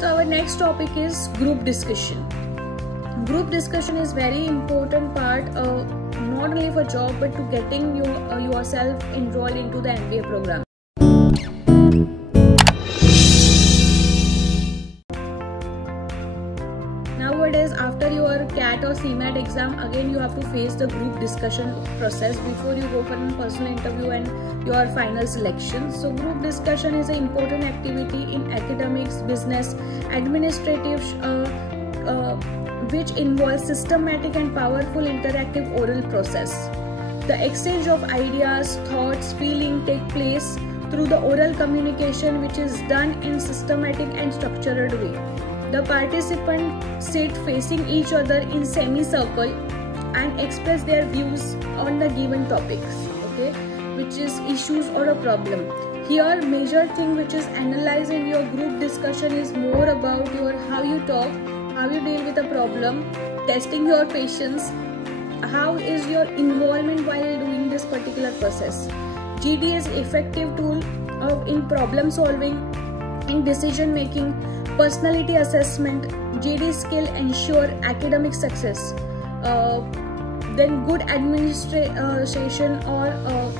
So our next topic is group discussion. Group discussion is very important part, not only for job but to getting yourself enrolled into the MBA program. Nowadays, after your CAT or CMAT exam, again you have to face the group discussion process before you go for a personal interview and your final selection. So group discussion is an important activity in academics, business, administrative, which involves systematic and powerful interactive oral process. The exchange of ideas, thoughts, feelings take place through the oral communication, which is done in systematic and structured way. The participants sit facing each other in semicircle and express their views on the given topics, okay, which is issues or a problem. Here, major thing which is analyzed in your group discussion is more about your how you talk, how you deal with a problem, testing your patience, how is your involvement while doing this particular process. GD is effective tool in problem solving, in decision making, personality assessment. GD skill ensure academic success. Then good administration, or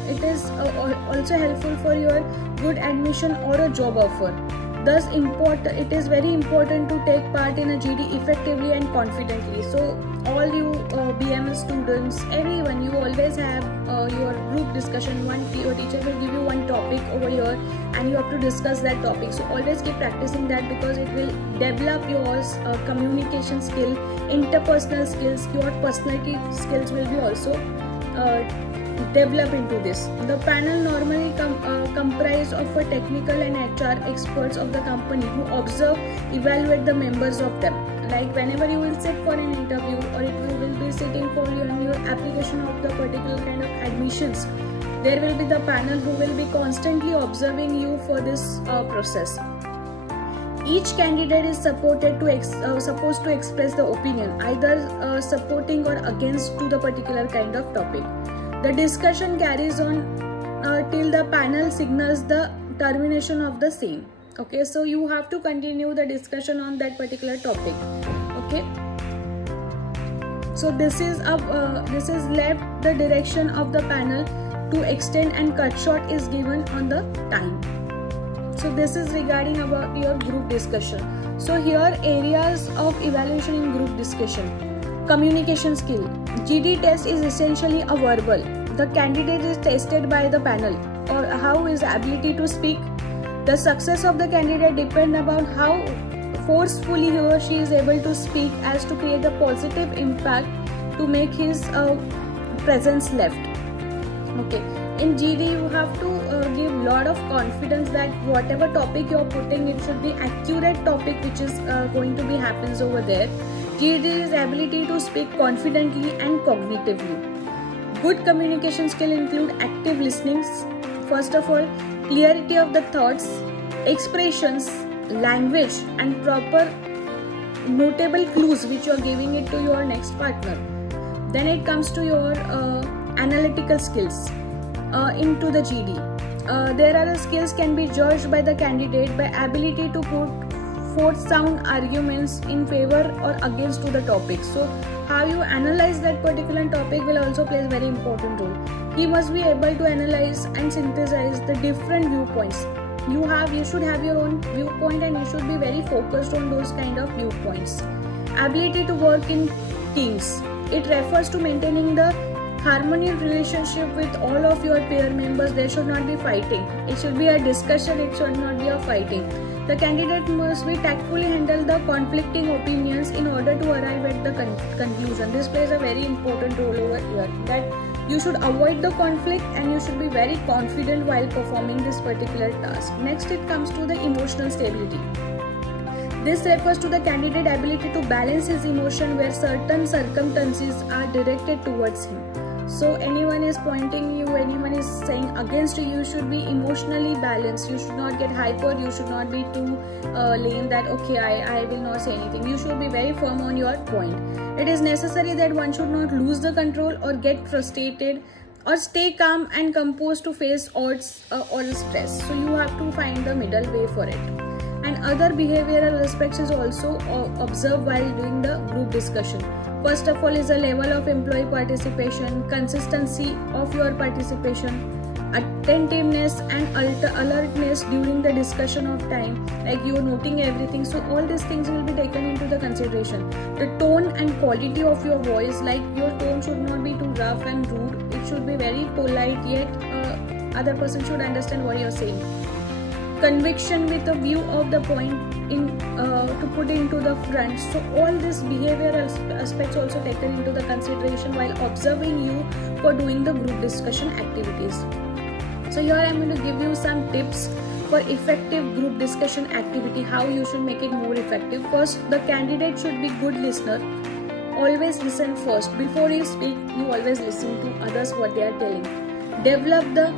it is also helpful for your good admission or a job offer. Thus, it is very important to take part in a GD effectively and confidently. So, all you BMS students, everyone, you always have your group discussion. Your teacher will give you one topic over here, and you have to discuss that topic. So, always keep practicing that because it will develop your communication skill, interpersonal skills. Your personality skills will be also develop into this. The panel normally comprised of a technical and HR experts of the company who observe, evaluate the members of them. Like whenever you will sit for an interview, or if you will be sitting for your application of the particular kind of admissions, there will be the panel who will be constantly observing you for this process. Each candidate is supposed to express the opinion, either supporting or against to the particular kind of topic. The discussion carries on till the panel signals the termination of the same. Okay, so you have to continue the discussion on that particular topic. Okay, so this is left the direction of the panel to extend and cut short is given on the time. So this is regarding about your group discussion. So here areas of evaluation in group discussion. Communication skill. GD test is essentially a verbal. The candidate is tested by the panel or how his ability to speak. The success of the candidate depends upon how forcefully he or she is able to speak as to create a positive impact to make his presence left. Okay. In GD, you have to give lot of confidence that whatever topic you are putting, it should be accurate topic which is going to be happens over there. GD is ability to speak confidently and cognitively. Good communication skill include active listening. First of all, clarity of the thoughts, expressions, language, and proper notable clues which you are giving it to your next partner. Then it comes to your analytical skills into the GD. There are skills can be judged by the candidate by ability to put forth sound arguments in favor or against to the topic. So how you analyze that particular topic will also play a very important role. He must be able to analyze and synthesize the different viewpoints. You should have your own viewpoint and you should be very focused on those kind of viewpoints. Ability to work in teams. It refers to maintaining the harmonious relationship with all of your peer members. There should not be fighting. It should be a discussion. It should not be a fighting. The candidate must be tactfully handle the conflicting opinions in order to arrive at the conclusion. This plays a very important role over here. That you should avoid the conflict and you should be very confident while performing this particular task. Next, it comes to the emotional stability. This refers to the candidate ability to balance his emotion where certain circumstances are directed towards him. So anyone is pointing you, anyone is saying against you, you should be emotionally balanced. You should not get hyper, you should not be too lame that okay, I will not say anything. You should be very firm on your point. It is necessary that one should not lose the control or get frustrated, or stay calm and composed to face odds or stress. So you have to find the middle way for it. And other behavioral aspects is also observed while doing the group discussion. First of all is the level of employee participation, consistency of your participation, attentiveness and alertness during the discussion of time, like you are noting everything. So all these things will be taken into the consideration. The tone and quality of your voice, like your tone should not be too rough and rude. It should be very polite, yet other person should understand what you are saying. Conviction with a view of the point in to put into the front. So all these behavioral aspects also taken into the consideration while observing you for doing the group discussion activities. So here I am going to give you some tips for effective group discussion activity, how you should make it more effective. First, the candidate should be good listener. Always listen first. Before you speak, you always listen to others what they are telling. Develop the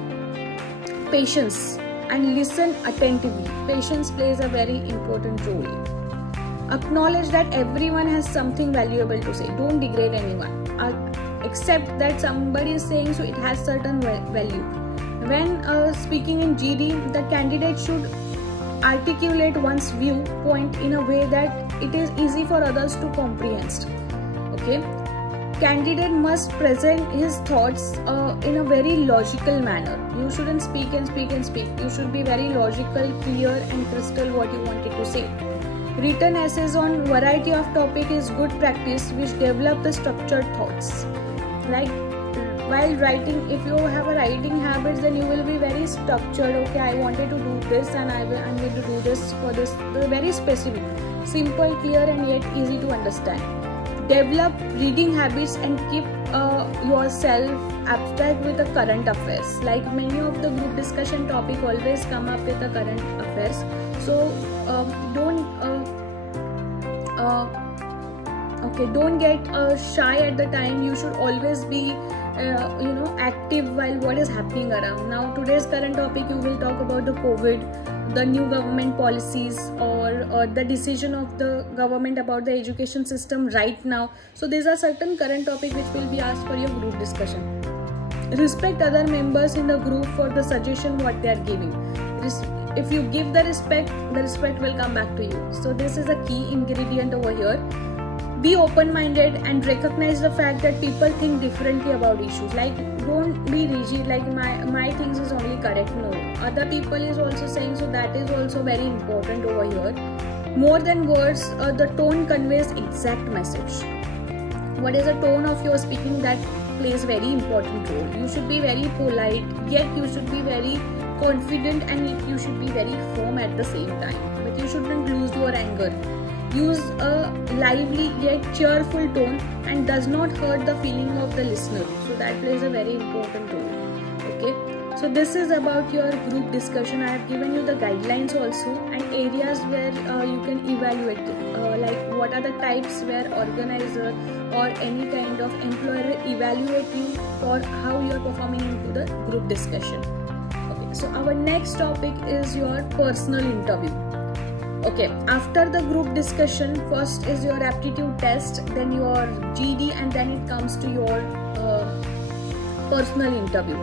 patience and listen attentively. Patience plays a very important role. Acknowledge that everyone has something valuable to say. Don't degrade anyone. Accept that somebody is saying, so it has certain value. When speaking in GD, the candidate should articulate one's viewpoint in a way that it is easy for others to comprehend. Okay. Candidate must present his thoughts in a very logical manner. You shouldn't speak and speak and speak. You should be very logical, clear and crystal what you wanted to say. Written essays on variety of topic is good practice which develop the structured thoughts. Like while writing, if you have a writing habits, then you will be very structured. Okay, I wanted to do this and I'm going to do this for this. Very specific, simple, clear and yet easy to understand. Develop reading habits and keep yourself abstract with the current affairs. Like many of the group discussion topic always come up with the current affairs. So don't get shy at the time. You should always be active while what is happening around. Now today's current topic, you will talk about the COVID, the new government policies or the decision of the government about the education system right now. So these are certain current topics which will be asked for your group discussion. Respect other members in the group for the suggestion what they are giving. If you give the respect will come back to you. So this is a key ingredient over here. Be open-minded and recognize the fact that people think differently about issues. Like don't be rigid, like my things is only correct. No, other people is also saying, so that is also very important over here. More than words, the tone conveys exact message. What is the tone of your speaking, that plays very important role. You should be very polite, yet you should be very confident and you should be very firm at the same time. But you shouldn't lose your anger. Use a lively yet cheerful tone and does not hurt the feeling of the listener. So that plays a very important role. Okay. So this is about your group discussion. I have given you the guidelines also and areas where you can evaluate it. Like what are the types where organizer or any kind of employer evaluate you for how you are performing into the group discussion. Okay. So our next topic is your personal interview. Okay, after the group discussion, first is your aptitude test, then your GD, and then it comes to your personal interview.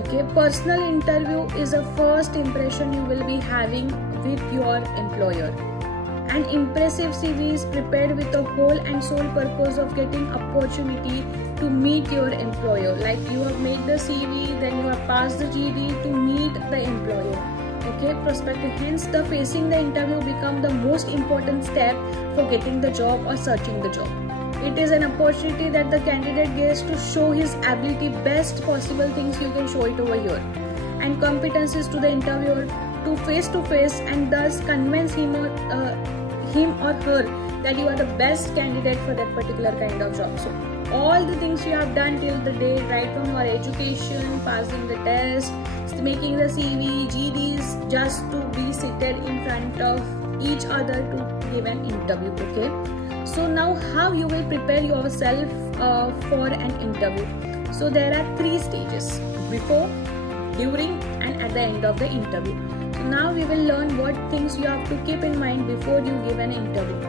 Okay, personal interview is a first impression you will be having with your employer. An impressive CV is prepared with the whole and sole purpose of getting opportunity to meet your employer. Like you have made the CV, then you have passed the GD to meet the employer. Okay, prospective. Hence, the facing the interview become the most important step for getting the job or searching the job. It is an opportunity that the candidate gets to show his ability, best possible things you can show it over here, and competencies to the interviewer to face, and thus convince him or her that you are the best candidate for that particular kind of job. So all the things you have done till the day, right from your education, passing the test, making the CV, GDs, just to be seated in front of each other to give an interview. Okay, so now how you will prepare yourself for an interview. So there are 3 stages: before, during and at the end of the interview. So now we will learn what things you have to keep in mind before you give an interview.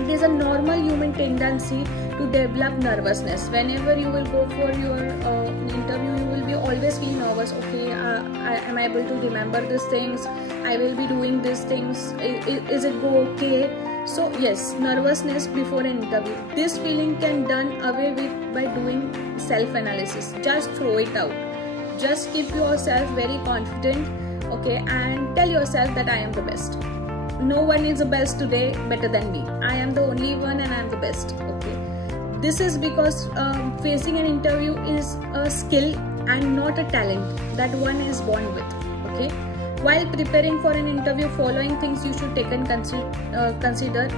It is a normal human tendency to develop nervousness. Whenever you will go for your interview, you will be always feel nervous. Okay, am I able to remember these things? I will be doing these things. Is it go okay? So yes, nervousness before an interview. This feeling can done away with by doing self-analysis. Just throw it out. Just keep yourself very confident, okay, and tell yourself that I am the best. No one is the best today better than me. I am the only one and I am the best, okay. This is because facing an interview is a skill and not a talent that one is born with, okay. While preparing for an interview, following things you should take and consider.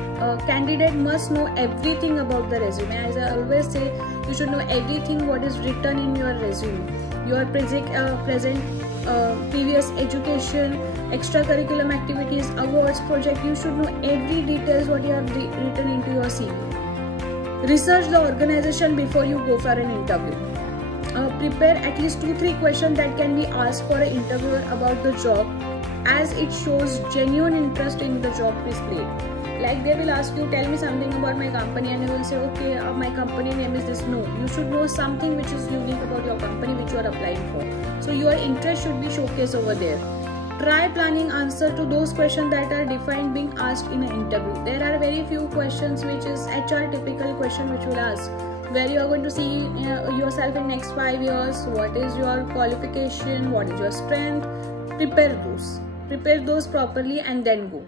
Candidate must know everything about the resume. As I always say, you should know everything what is written in your resume. Your present, previous education, extracurricular activities, awards, project. You should know every details what you have written into your CV. Research the organization before you go for an interview. Prepare at least 2-3 questions that can be asked for an interviewer about the job, as it shows genuine interest in the job displayed. Like they will ask you, tell me something about my company, and you will say, okay, my company name is this. No, you should know something which is unique about your company which you are applying for. So your interest should be showcased over there. Try planning answer to those questions that are defined being asked in an interview. There are very few questions which is HR typical question which will ask. Where you are going to see yourself in next 5 years, what is your qualification, what is your strength. Prepare those properly and then go.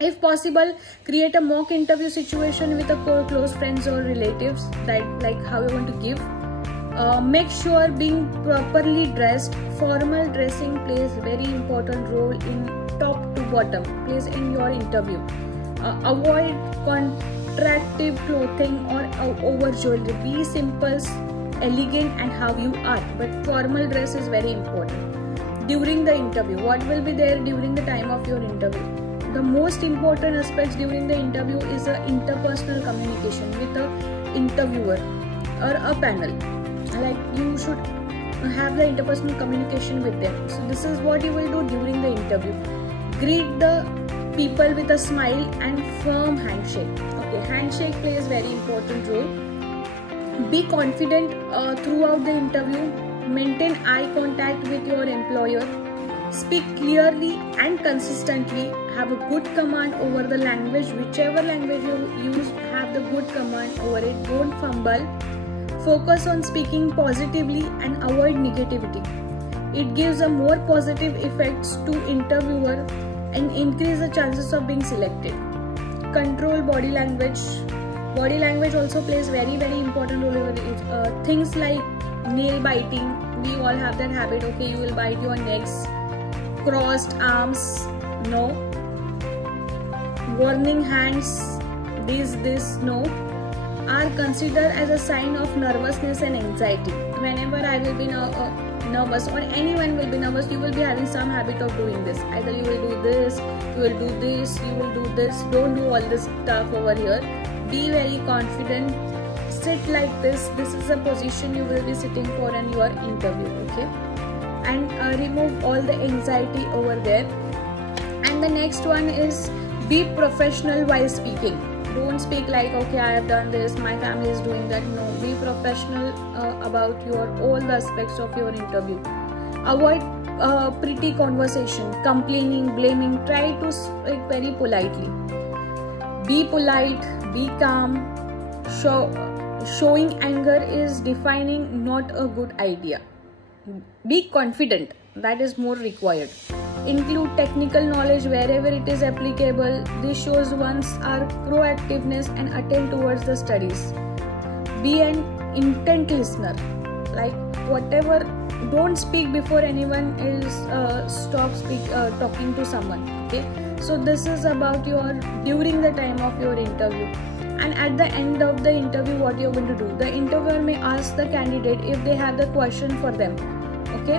If possible, create a mock interview situation with a close friends or relatives, that like how you want to give. Make sure being properly dressed. Formal dressing plays very important role in top to bottom, plays in your interview. Avoid attractive clothing or over jewelry. Be simple, elegant and how you are, but formal dress is very important. During the interview, what will be there during the time of your interview? The most important aspects during the interview is the interpersonal communication with the interviewer or a panel. Like you should have the interpersonal communication with them. So this is what you will do during the interview. Greet the people with a smile and firm handshake. Okay, handshake plays very important role. Be confident throughout the interview. Maintain eye contact with your employer. Speak clearly and consistently. Have a good command over the language. Whichever language you use, have the good command over it. Don't fumble. Focus on speaking positively and avoid negativity. It gives a more positive effects to interviewer and increase the chances of being selected. Control body language. Body language also plays very important role over it. Things like nail biting. We all have that habit. Okay, you will bite your necks. Crossed arms. No. Warning hands. This no. Are considered as a sign of nervousness and anxiety. Whenever I will be nervous or anyone will be nervous, you will be having some habit of doing this. Either you will do this, you will do this, you will do this. Don't do all this stuff over here. Be very confident. Sit like this. This is a position you will be sitting for in your interview, okay? And remove all the anxiety over there. And the next one is be professional while speaking. Don't speak like, okay, I have done this, my family is doing that. No, be professional about all the aspects of your interview. Avoid pretty conversation, complaining, blaming. Try to speak very politely. Be polite, be calm. Showing anger is defining not a good idea. Be confident, that is more required. Include technical knowledge wherever it is applicable. This shows one's proactiveness and attend towards the studies. Be an intent listener. Like whatever, don't speak before anyone is talking to someone. Okay, so this is about during the time of your interview. And at the end of the interview, what you're going to do? The interviewer may ask the candidate if they have the question for them. Okay,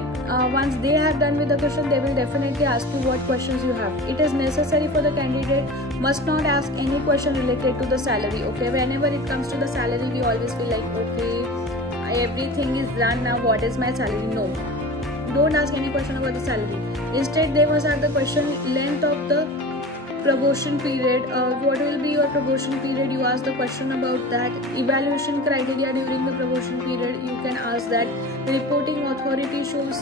once they have done with the question, they will definitely ask you what questions you have. It is necessary for the candidate must not ask any question related to the salary. Okay, whenever it comes to the salary, we always feel like, okay, everything is done now, what is my salary? No, don't ask any question about the salary. Instead, they must ask the question length of the promotion period. What will be your promotion period? You ask the question about that. Evaluation criteria during the promotion period, you can ask that. The reporting authority shows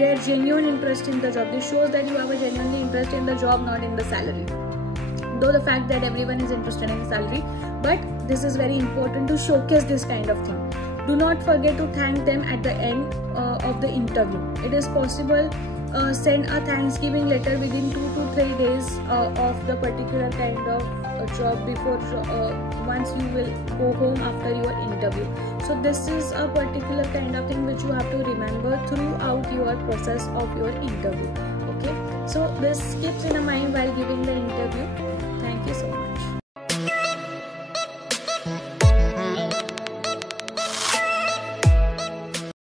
their genuine interest in the job. This shows that you have a genuinely interest in the job, not in the salary. Though the fact that everyone is interested in the salary, but this is very important to showcase this kind of thing. Do not forget to thank them at the end of the interview. It is possible send a Thanksgiving letter within 2 to 3 days of the particular kind of job before once you will go home after your interview. So this is a particular kind of thing which you have to remember throughout your process of your interview. Okay, so this keeps in mind while giving the interview. Thank you so much.